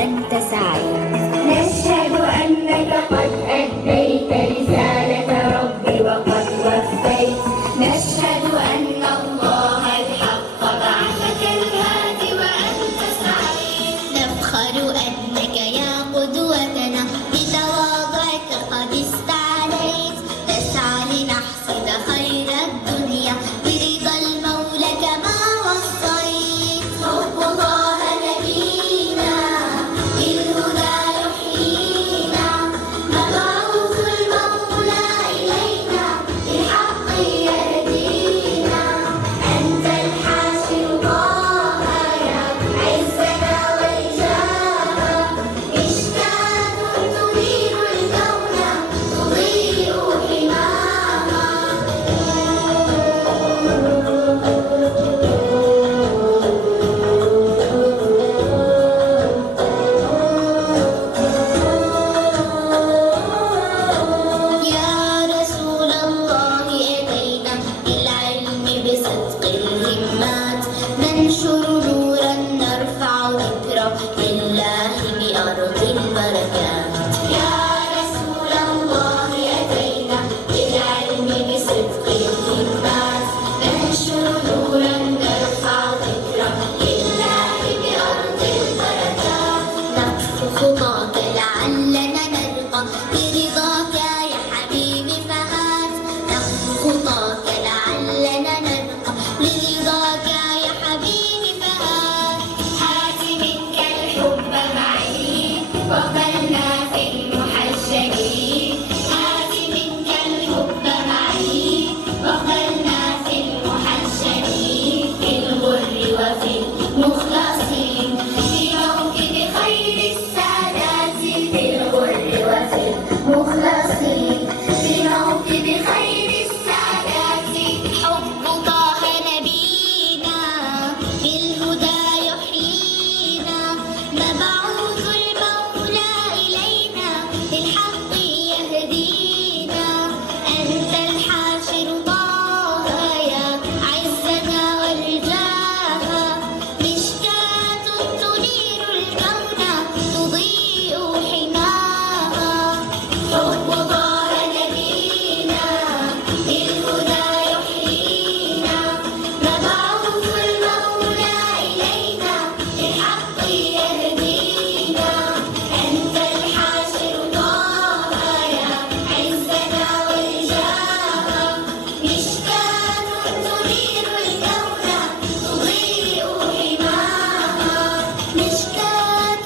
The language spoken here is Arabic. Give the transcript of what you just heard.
وأنت سعيد. نشهد أنك قد أديت رسالة ربي وقد وفيت. نشهد أن الله الحق بعثك الهادي وأنت سعيد. نفخر أنك يا قدوتنا بتواضعك قد استعليت. نسعى لنحصد خير الدنيا برضا المولى كما وصيت. حب الله نبينا بالهدى يحيينا، مبعوث المولى إلينا بالحق يهدينا. أنت الحاشر طه يا عزنا والجاه، مشكاة تنير الكون تضيء حماها. يا رسول الله أتينا بالعلم بصدق الهمات، ننشر نورا نرفع ذكرى لله بأرض البركات. يا رسول الله أتينا بالعلم بصدق الهمات، ننشر نورا نرفع ذكرى لله بأرض البركات. نقف خطاك لعلنا نرقى برضاك يا حبيبي فهات. نقف خطاك لعلنا نرقى برضاك يا حبيبي فهات. هات منك الحب معي واقبلنا في المحجلين. هات منك الحب معي واقبلنا في المحجلين، في الغر وفي المخلصين، في موكب خير السادات. في الغر وفي المخلصين، في موكب خير السادات. حب طه نبينا بالهدى يحيينا، مبعوث المولى إلينا بالحق يهدينا. أنت الحاشر طه يا عزنا والجاه، مشكاة تنير الكون تضيء حماها. حب طه نبينا بالهدى يحيينا، مبعوث المولى إلينا بالحق يهدينا. أنت الحاشر طه يا عزنا والجاه، مشكاة تنير الكون تضيء حماها. مشكاة